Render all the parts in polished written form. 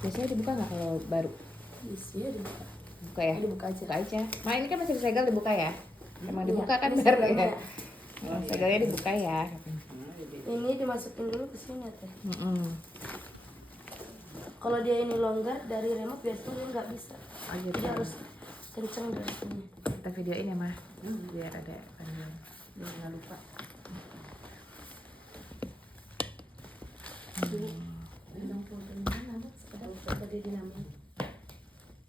Biasanya dibuka nggak kalau baru? Iya dibuka. Buka ya? Dibuka aja. Buka aja. Nah ini kan masih disegel dibuka ya? Emang Iya, dibuka kan ini baru segelnya. ya? Oh, segelnya dibuka ya? Ini dimasukin dulu ke sini teh. Mm-mm. Kalau dia ini longgar dari remote biasanya dia nggak bisa. Oh, gitu. Jadi harus kenceng dari sini. Kita videoin ya mah, biar ada panjang. Biar nggak lupa. Tadi dinamain.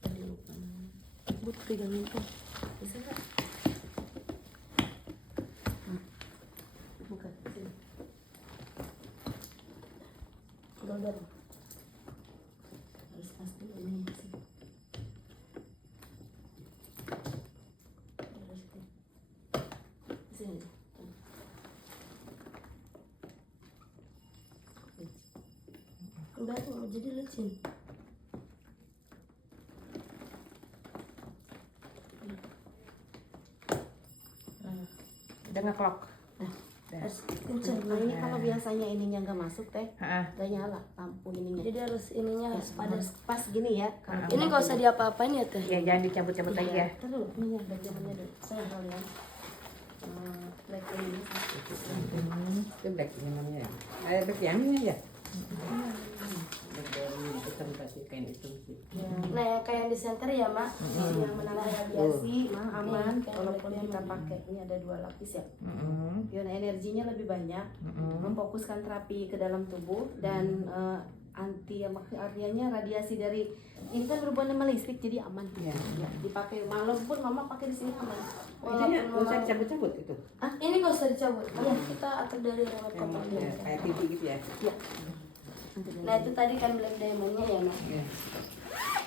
Tadi lupa. But pegangin tuh. Bisa nggak? Bukan. Sini. Golder. Harus pasti ini sih. Sini. Udah tuh jadi licin. Udah ngeklok. Harus kenceng. Nah ini kalau biasanya ininya nggak masuk teh, Heeh. nggak nyala lampu ininya. Jadi harus ininya harus padas. Pas gini ya. Kalau Ini nggak usah diapa-apain ya teh. Ya jangan dicabut-cabut lagi ya. Ntar dulu, minyak dan jamannya dulu. Saya kalian. Black ini. Itu black ini namanya. Ada black yang ini ya. Black dari kita kasih kain itu sih. Nah yang kayak yang di center ya mak, yang menambah radiasi, Mah aman kayak walaupun black kita diamond. pakai ini ada 2 lapis ya. Mm-mm. Ion energinya lebih banyak, Mm-mm. memfokuskan terapi ke dalam tubuh dan anti artinya radiasi dari ini kan berhubungan sama listrik jadi aman. Iya. Ya, dipakai malam pun mama pakai di sini aman. Itunya nggak usah dicabut-cabut itu. Ini nggak usah dicabut, ya kita atur dari remote Yang controlnya. ya, kayak TV gitu ya. Ya. Nah itu tadi kan black diamondnya ya mak. Iya.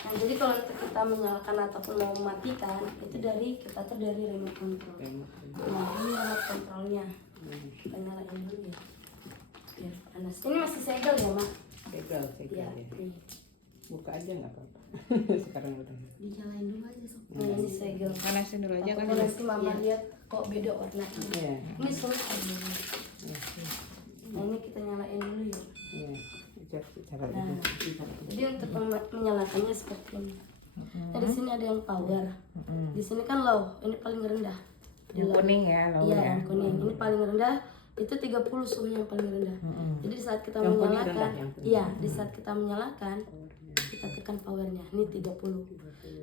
Nah jadi kalau untuk kita menyalakan ataupun mau mematikan itu dari kita atur dari remote control. Nah ini remote controlnya. Kita nyalain dulu ya. Biar panas. Ini masih segel ya mak? Segel, segel Iya. ya. Nih. Buka aja nggak apa-apa. Sekarang udah. Dinyalain dulu aja sob. Nah ini segel. Panasin dulu aja kan. Kalau nanti mama lihat kok beda warnanya. Iya. Ini sulit dulu. Nah ini kita nyalain dulu ya. Iya. Itu cara Nah. itu. Jadi untuk menyalakannya seperti ini. Nah di sini ada yang power. Di sini kan low, ini paling rendah. Yang kuning ya, lalu Iya, ya. yang kuning. Ini paling rendah. Itu 30 suhunya yang paling rendah. Jadi saat kita Yang kuning menyalakan, rendah, yang kuning. iya, di saat kita menyalakan, kita tekan powernya. Ini 30.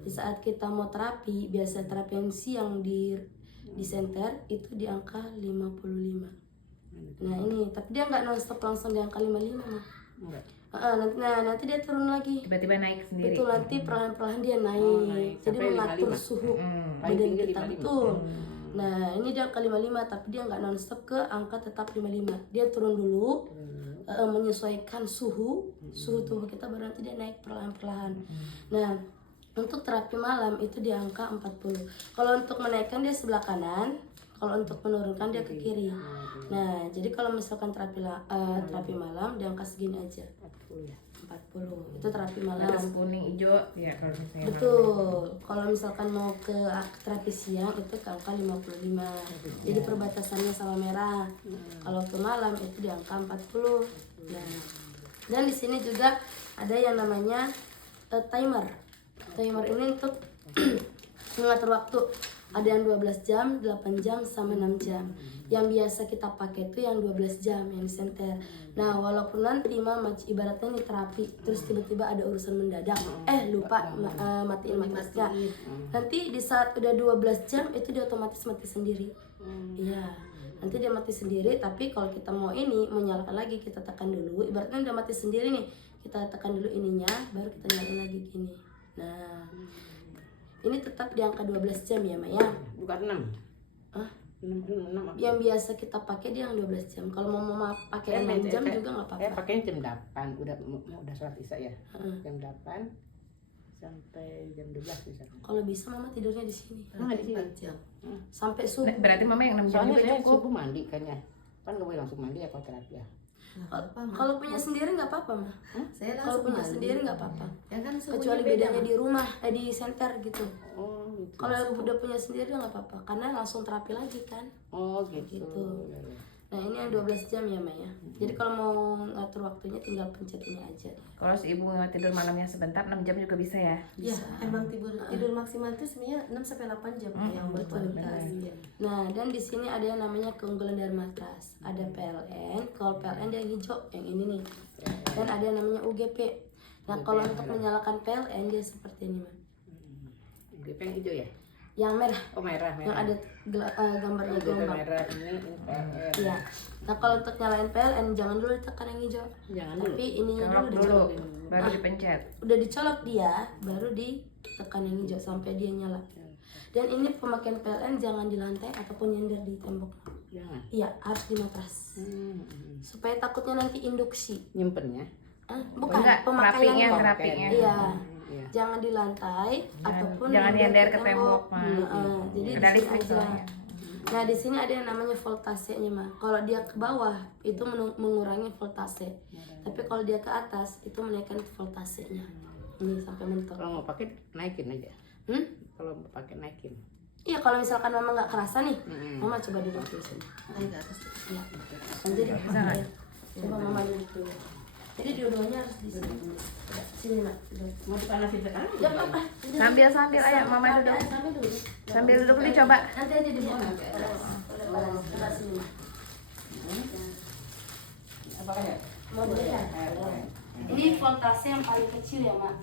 Di saat kita mau terapi, biasa terapi yang siang di center itu di angka 55. Nah ini, tapi dia nggak nonstop langsung di angka 55. Enggak. Nanti dia turun lagi. Tiba-tiba naik sendiri. Betul, nanti perlahan-perlahan dia naik. Oh, naik. Jadi Sampai mengatur 55. suhu Paling badan tinggi kita 55. betul. Nah ini dia angka 55 tapi dia nggak nonstop ke angka tetap 55. Dia turun dulu, menyesuaikan suhu tubuh kita baru nanti dia naik perlahan-perlahan. Nah untuk terapi malam itu di angka 40. Kalau untuk menaikkan dia sebelah kanan, kalau untuk menurunkan dia ke kiri. Nah jadi kalau misalkan terapi malam di angka segini aja. 40 ya. 40 itu terapi malam. Harus kuning hijau ya kalau misalnya. Betul. Kalau misalkan mau ke terapi siang itu ke angka 55. Jadi perbatasannya sama merah. Kalau ke malam itu di angka 40. Nah, dan di sini juga ada yang namanya timer. Timer ini untuk mengatur waktu. Ada yang 12 jam, 8 jam, sama 6 jam. Yang biasa kita pakai itu yang 12 jam, yang di center. Nah, walaupun nanti mama ibaratnya ini terapi, terus tiba-tiba ada urusan mendadak, lupa matiin matrisnya. Nanti di saat udah 12 jam, itu dia otomatis mati sendiri. Iya, nanti dia mati sendiri, tapi kalau kita mau menyalakan lagi, kita tekan dulu. Ibaratnya udah mati sendiri nih, kita tekan dulu ininya, baru kita nyalain lagi gini. Nah, ini tetap di angka 12 jam ya Maya. Bukan 6. Hah? 6 apa? Yang biasa kita pakai dia yang 12 jam. Kalau mau pakai 6 jam juga nggak Saya apa-apa. pakainya jam 8, udah sholat isya ya. Heeh. Jam 8 sampai jam 12 misalnya. Kalau bisa mama tidurnya di sini. Nah, di sini. 4 jam. Sampai subuh. Nah, berarti mama yang 6 jam Soalnya juga saya cukup. subuh mandi kayaknya. Kan gak boleh langsung mandi ya kalau terapi ya. Kalau punya sendiri nggak apa-apa mah. Saya Kalau langsung punya mandi. sendiri nggak apa-apa. Ya kan suhunya Kecuali beda, bedanya Mak. di rumah, di center gitu. Oh gitu. Kalau udah punya sendiri nggak apa-apa, karena langsung terapi lagi kan. Oh gitu. Gitu. Ya, ya. Nah ini yang 12 jam ya Maya. Jadi kalau mau ngatur waktunya tinggal pencet ini aja. Kalau si ibu mau tidur malamnya sebentar 6 jam juga bisa ya. Ya, Bisa. emang tidur maksimal itu sebenarnya 6 sampai 8 jam yang berkualitas. Iya. Nah dan di sini ada yang namanya keunggulan dari matras. Ada PLN, kalau PLN dia yang hijau, yang ini nih. Dan ada yang namanya UGP. Nah kalau untuk menyalakan PLN dia seperti ini Mah. UGP yang hijau ya? Yang merah, Oh merah, yang ada gambarnya UGP gelombang. merah ini PLN. Iya. Nah kalau untuk nyalain PLN jangan dulu ditekan yang hijau. Jangan dulu. Tapi ininya Colok dulu dulu, dicolok. baru dipencet. Udah dicolok dia, baru ditekan yang hijau sampai dia nyala. Dan ini pemakaian PLN jangan di lantai ataupun nyender di tembok. Jangan. Iya, harus di matras. Supaya takutnya nanti induksi. Nyimpennya. Bukan, Enggak, pemakaiannya. terapinya. Iya. Iya. Jangan di lantai ataupun jangan nyender di ke tembok, Mah. Jadi Udah di sini listrik aja. soalnya. Nah, di sini ada yang namanya voltasenya, Mah. Kalau dia ke bawah itu mengurangi voltase. Tapi kalau dia ke atas itu menaikkan voltasenya. Ini sampai mentok. Kalau mau pakai naikin aja. Kalau mau pakai naikin. Iya, kalau misalkan mama nggak kerasa nih, Mm-mm. mama coba duduk di sini. Naik ke atas. Iya. Jadi Bisa nggak? coba mama duduk dulu. Jadi dua-duanya harus di sini. Sini nak. Duduk. Mau dipanasin sekarang? Ya apa? Sambil ayo mama duduk. Sambil duduk. Sambil duduk dicoba. Nanti aja di bawah. Coba sini. Apa ya? Mau dilihat? Ini voltase yang paling kecil ya, Mak.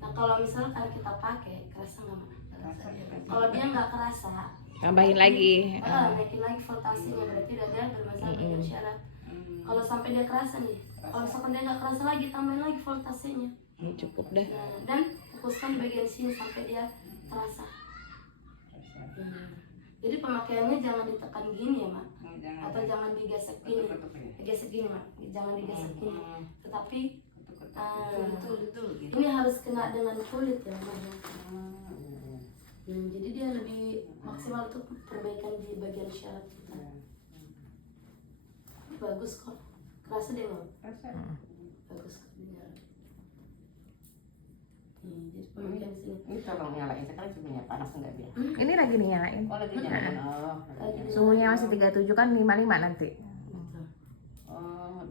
Nah, kalau misalkan kita pakai, kerasa nggak, Mak? Kalau dia nggak kerasa, Tambahin lagi. naikin lagi voltasenya, berarti udah dia bermasalah dengan syarat. Kalau sampai dia kerasa nih, kalau misalkan dia nggak kerasa lagi, tambahin lagi voltasenya. Ini cukup dah. Nah, dan fokuskan di bagian sini sampai dia terasa. Jadi pemakaiannya jangan ditekan gini ya, Mak. Atau jangan digesek gini. Gesek gini, Mak. Jangan digesek gini. Tetapi Betul gitu. ini harus kena dengan kulit ya, Mak. Nah, jadi dia lebih maksimal untuk perbaikan di bagian syarat kita. Ini bagus kok. Kerasa deh, Mak. Bagus kok. Jadi pemakaian di sini. Ini tolong nyalain sekarang sebenarnya panas enggak dia? Ini lagi nih nyalain. Oh lagi nyalain. Oh. Suhunya masih 37 kan 55 nanti. Oh.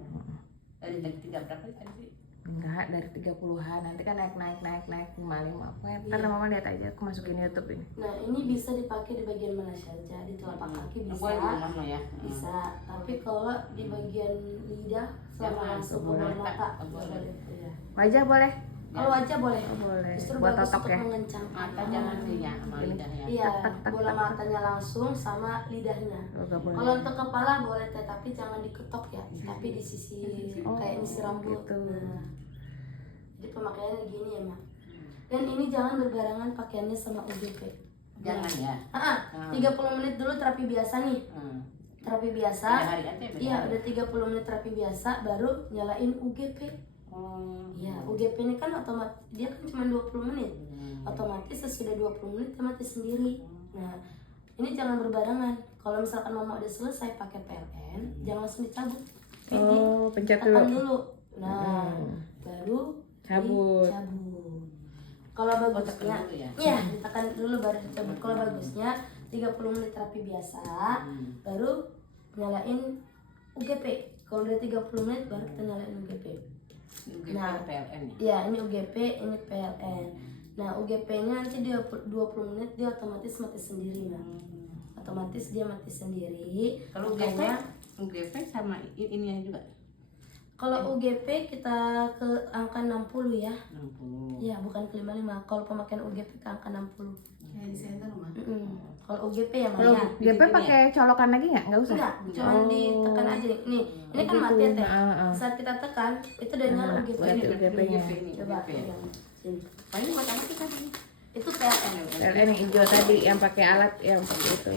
Dari 3 berapa tadi sih? Enggak, dari 30-an. Nanti kan naik 55. Pokoknya ntar mama lihat aja, aku masukin YouTube ini. Nah, ini bisa dipakai di bagian mana saja, di telapak kaki bisa. Boleh di rumah lo ya. Bisa, tapi kalau di bagian lidah sama Jangan, langsung ke boleh. bawah mata Boleh. Iya. Wajah boleh? Kalau wajah boleh. Boleh. Justru Buat bagus totok untuk ya. mengencangkan. Mata jangan sih ya sama lidahnya. Iya, bola matanya langsung sama lidahnya. Oh, nggak boleh. Kalau untuk kepala boleh teh, tapi jangan diketok ya, tapi di sisi kayak di sisi rambut. gitu. Nah, jadi pemakaiannya gini ya, Mak. Dan ini jangan berbarengan pakaiannya sama UGP. Jangan ya. 30 menit dulu terapi biasa nih. Terapi biasa. 3 hari aja. Iya, udah 30 menit terapi biasa baru nyalain UGP. Oh. Ya, UGP ini kan otomatis dia kan cuma 20 menit. Otomatis sesudah 20 menit dia mati sendiri. Nah, ini jangan berbarengan. Kalau misalkan mama udah selesai pakai PLN, jangan langsung dicabut. Oh, pencet Tekan dulu. dulu. Nah, baru Cabut. dicabut. Kalau bagusnya, dulu ya? iya ditekan dulu baru dicabut. Kalau bagusnya 30 menit terapi biasa, baru nyalain UGP. Kalau udah 30 menit baru kita nyalain UGP. UGP Nah, PLN ya. Ya, ini UGP, ini PLN. Nah, UGP-nya nanti dia 20 menit dia otomatis mati sendiri, Nah. Otomatis dia mati sendiri. Kalau Makanya, UGP sama ininya juga. kalau UGP kita ke angka 60 ya. 60. Ya, bukan ke 55. Kalau pemakaian UGP ke angka 60. Kayak di center rumah. Kalau UGP ya, Kalau Maya. GP pakai colokan lagi nggak usah? Enggak, cuma ditekan aja nih. Nih, ini kan mati ya, Teh. Saat kita tekan, itu udah nyala UGP. berarti UGP-nya. Coba pegang. Sini. Paling macam apa tadi? Itu PLN. PLN yang hijau tadi yang pakai alat yang pakai itu.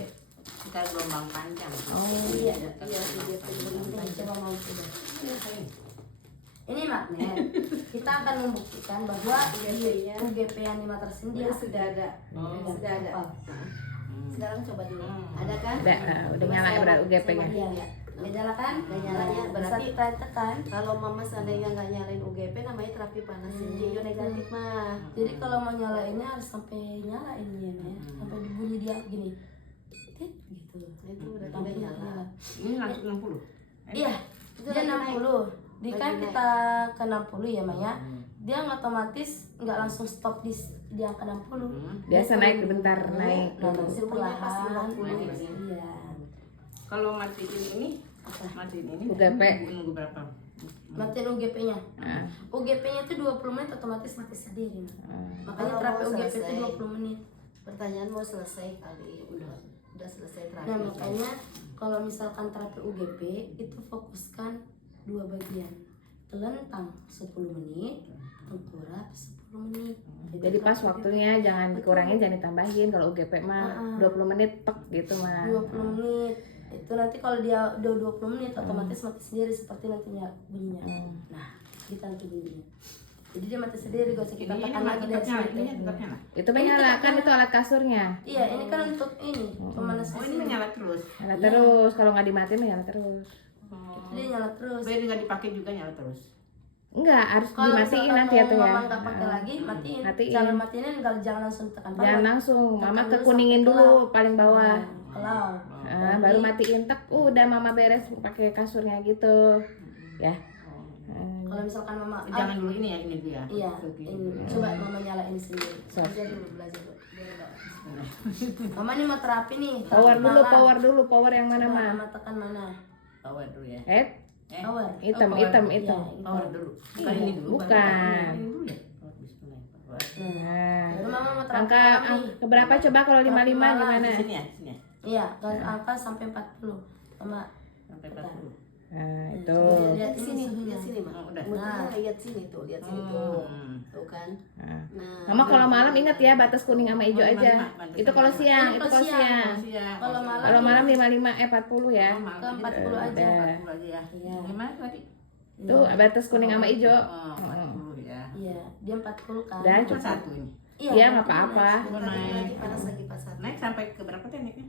Kita gelombang panjang. Oh iya, UGP. Coba mau coba. Ini magnet. Kita akan membuktikan bahwa UGP yang di matras ini dia Sudah ada. Sudah ada. Sekarang coba dulu. Ada kan? Udah nyala ya berarti UGP-nya. Iya. Udah nyala kan? Udah nyalanya. Saat Berarti kita tekan. kalau mama seandainya nggak nyalain UGP namanya terapi panas hijau negatif mah. Jadi kalau mau nyalainnya harus sampai nyala ini ya, sampai dibunyi dia gini. Tit, gitu. itu. Itu udah Lampunya tidak nyala. nyala. Ini langsung 60. Iya, Itu dia lagi naik. 60. Di Lagi kan naik. kita ke 60 ya Maya. Dia otomatis nggak langsung stop di angka 60. Biasa naik bentar naik Nah, dulu. nanti Semuanya pas perlahan 50 naik. lagi. Iya. Kalau matiin ini, matiin ini UGP. nunggu berapa? Matiin UGP-nya. Ah. UGP-nya itu 20 menit otomatis mati sendiri. Makanya Kalau terapi mau UGP itu selesai. 20 menit. Pertanyaan mau selesai kali. Udah selesai terapi. Nah, makanya kalau misalkan terapi UGP itu fokuskan 2 bagian. Telentang 10 menit, tengkurap 10 menit. Jadi pas waktunya jangan dikurangin, jangan ditambahin. Kalau UGP mah 20 menit tek gitu mah. 20 menit. Itu nanti kalau dia udah 20 menit otomatis mati sendiri seperti nantinya bunyinya. Nah, kita nanti bunyinya. Jadi dia mati sendiri, gak usah kita tekan lagi dari tetap nyala, sini. ini tetap nyala. Itu menyala kan itu alat kasurnya. Iya, ini kan untuk ini pemanas Oh, ini mesin. menyala terus. Nyala terus, kalau nggak dimatiin menyala terus. Itu dia nyala terus. Jadi nggak dipakai juga nyala terus. Enggak, harus Kalau dimatiin misalkan nanti ya tuh ya. mama nggak pakai lagi, matiin. Matiin. Cara matiinnya jangan langsung tekan power. Jangan langsung, mama Tekan dulu kekuningin sampai dulu kelau. paling bawah. Kelau. Baru matiin tek, udah mama beres pakai kasurnya gitu. Ya. Kalau misalkan mama Jangan dulu ini ya, ini dulu ya. iya, ini. Coba mama nyalain sendiri. So. Belajar dulu. Biar nggak- Mama nih mau terapi nih. Power terapi dulu, malam. power yang mana Coba mah? mama tekan mana? Power dulu ya. Power. Hitam, power. hitam, Iya, hitam. itu. Power dulu. Bukan ini dulu. Bukan. Ini dulu ya. Power, bismillah. Power. Nah, Baru mama mau terapi angka malam nih. keberapa coba kalau 55 malam. gimana? Sini ya, sini ya. Iya, angka sampai 40. Mama Sampai 40. Nah, itu. Coba Lihat ini sini, suhunya. lihat sini, Mak. Oh, udah. Nah, lihat sini tuh, lihat sini tuh. Hmm. Tuh kan. Nah. Nah, Mama kalau malam ingat ya batas kuning sama hijau Oh, aja. 55, Itu kalau siang, Ini itu kalau kalau siang. Siap. Kalau malam Kalau malam 55 40 ya. ke 40 aja. 40 aja ya. Iya. Gimana tadi? Tuh batas kuning sama hijau. Oh, 40 ya. Iya, dia 40 kan. Udah, Cuma cukup. satu ini. Iya, nggak apa-apa. bentar lagi panas lagi pas satu. Naik sampai ke berapa tekniknya?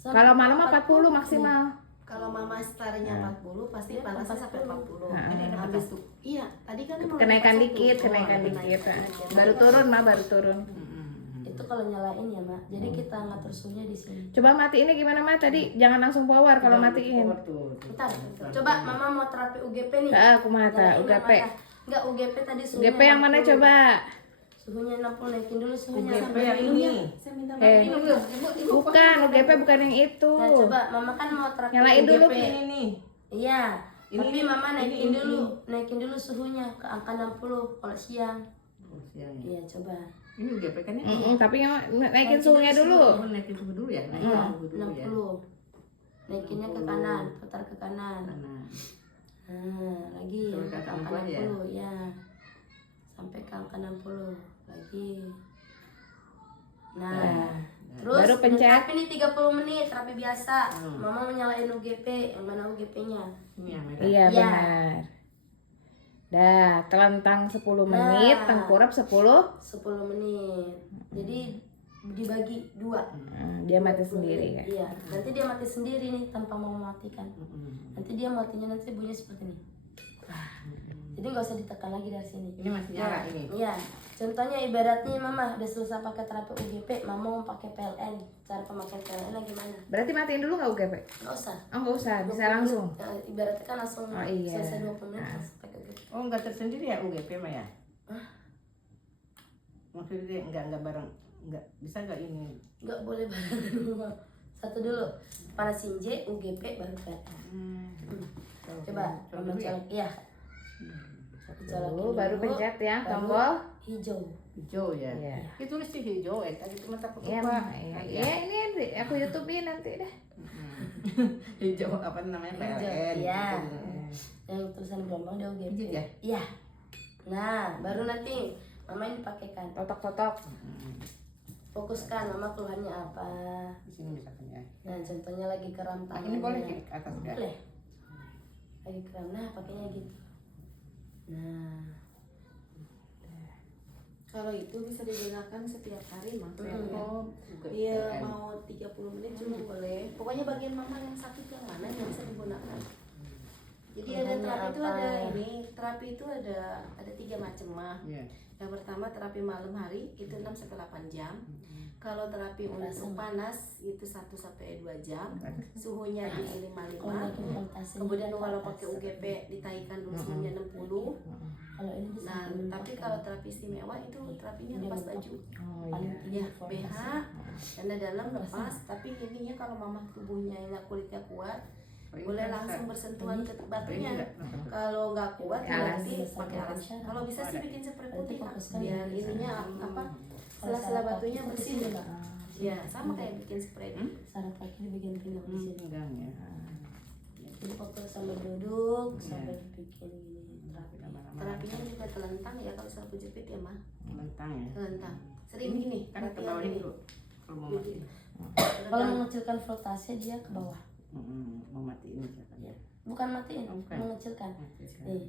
Kalau malam mah 40 maksimal. Kalau mama startnya 40 pasti panasnya sampai 40. Nah. Ini ada Habis batas. tuh. Iya, tadi kan emang Kenaikan ada dikit, satu. kenaikan Oh, dikit. kenaikan Nah. dikit. Baru turun mah, baru turun. Itu kalau nyalain ya, Mak. Jadi kita ngatur suhunya di sini. Coba matiin gimana mah tadi? Jangan langsung power kalau matiin. Power tuh. Bentar. Coba Mama mau terapi UGP nih. Ah, aku mata Nyalain UGP. yang mana? Enggak, UGP tadi suhunya. UGP yang mana 60. coba? Suhunya 60, naikin dulu suhunya. UGP sampai yang minum ya. ini. Saya minta Eh, maaf. Ibu, bukan UGP, bukan yang itu. Nah, coba Mama kan mau terapi Nyalain dulu. UGP. Ini nih. Iya. Ini, Tapi Mama naikin ini. naikin dulu suhunya ke angka 60 kalau siang. Oh, siang ya. Iya, coba. Ini UGP kan ya? Tapi yang naikin suhunya dulu. Oh, naikin suhu dulu ya? Naikin Iya, suhu dulu ya. 60. Naikinnya ke kanan, putar ke kanan. Nah, Nah, lagi Sampai ke ke angka angka 60 60 ya. Sampai ke angka 60 lagi. Nah, terus baru pencet. terapi ini 30 menit, terapi biasa. Mama mau nyalain UGP, yang mana UGP-nya? ini yang merah. Iya, Iya. benar. Dah, telentang 10 menit, tengkurap 10. 10 menit. Jadi dibagi 2. Dia mati sendiri kan. Iya, nanti dia mati sendiri nih tanpa mau mematikan. Nanti dia matinya nanti bunyi seperti ini. Jadi nggak usah ditekan lagi dari sini. Ini masih nyala ini. Iya. Contohnya ibaratnya Mama udah selesai pakai terapi UGP, Mama mau pakai PLN. Cara pemakaian PLN gimana? Berarti matiin dulu nggak UGP? Nggak usah. Oh, nggak usah, bisa langsung. Ibaratnya kan langsung Oh, iya. selesai 20 menit langsung pakai UGP. Oh, enggak tersendiri ya UGP mah ya? Maksudnya dia enggak bareng. Enggak bisa enggak ini? Nggak boleh barengan Mama. Satu dulu. Panasin J, UGP baru PLN. Coba Mama dulu ya? colok. Iya. Colokin Dulu, baru dulu, pencet ya, baru tombol. hijau. Hijau ya. Iya. Itu tulis di hijau tadi cuma takut Iya, lupa. iya, ini aku YouTube-in nanti deh. Hijau apa namanya? Hijau, PLN. iya. gitu. Yang tulisan gelombang dia UGP. Hijau ya? Iya. Nah, baru nanti Mama ini pakaikan. Totok-totok. Fokuskan Mama keluhannya apa. Di sini misalkan ya. Nah, contohnya lagi kram Nah, tangannya. ini boleh ke atas ya? Boleh. Lagi kram. Nah, pakainya gitu. Nah, Kalau itu bisa digunakan setiap hari, Mak. Oh, Iya, mau 30 menit juga boleh. Pokoknya bagian mama yang sakit yang mana yang bisa digunakan. Jadi ada Keluhannya terapi itu apa? ada ini, terapi itu ada 3 macam mah. Iya. Yang pertama terapi malam hari itu 6 sampai 8 jam. Kalau terapi untuk panas itu 1 sampai 2 jam. Suhunya di 55. Kalau lagi voltasenya Kemudian ke kalau atas. pakai UGP ditaikan dulu suhunya 60. Kalau ini bisa Nah, tapi kalau terapi istimewa itu terapinya lepas baju. Oh paling iya. tinggi Ya, voltase. BH, tanda dalam lepas, tapi ininya kalau mama tubuhnya ya kulitnya kuat, boleh langsung bersentuhan ke batunya. Kalau nggak kuat ya Alas. nanti pakai alas. Kalau bisa sih bikin spray putih Kak, biar ininya apa Kalau sela-sela saraf batunya kaki bersih. juga. Ya, sama kayak bikin spray. Saraf kaki di bagian pinggang di sini. Enggak ya. Jadi waktu sambil duduk sambil bikin gini terapi. Terapinya juga telentang ya kalau sapu jepit ya mah, Mentang ya. telentang. Sering gini, Kan ke latihan bawah gini. dulu. Kalau mau mati. Kalau mengecilkan voltase dia ke bawah. Mau mati ini misalkan. Ya. Bukan matiin, Oh, bukan. mengecilkan. Mati sekarang. Nih,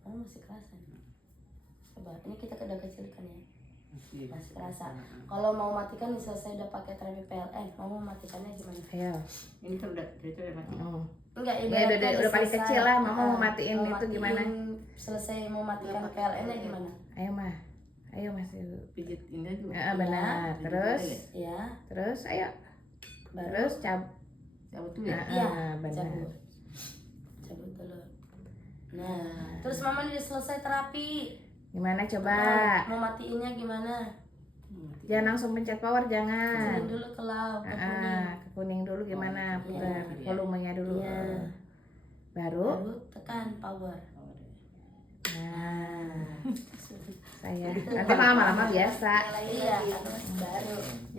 kamu masih kerasa. Coba, ini kita udah kecilkan ya. Masih kerasa. Kalau mau matikan misal saya udah pakai terapi PLN, mau matikannya gimana? Ayo. Ini kan udah mati. Oh. Enggak, Ya ibaratnya udah paling selesai. kecil lah, Mama mau Ah, matiin itu gimana? Selesai mau matikan PLN-nya gimana? Ayo mah. Ayo masih. Pijit ini aja. Benar. Terus, Ya, terus ayo. baru Terus Cabut tuh ya. iya, benar. cabut. Cabut dulu. Nah, terus mama udah selesai terapi. Gimana coba? Mau matiinnya gimana? Jangan langsung pencet power, jangan. Kecilin dulu ke lauk, ke kuning. Ke kuning dulu gimana? Putar Iya. volumenya dulu. Iya. Baru. Baru tekan power. Nah, saya nanti lama-lama biasa. Iya, baru.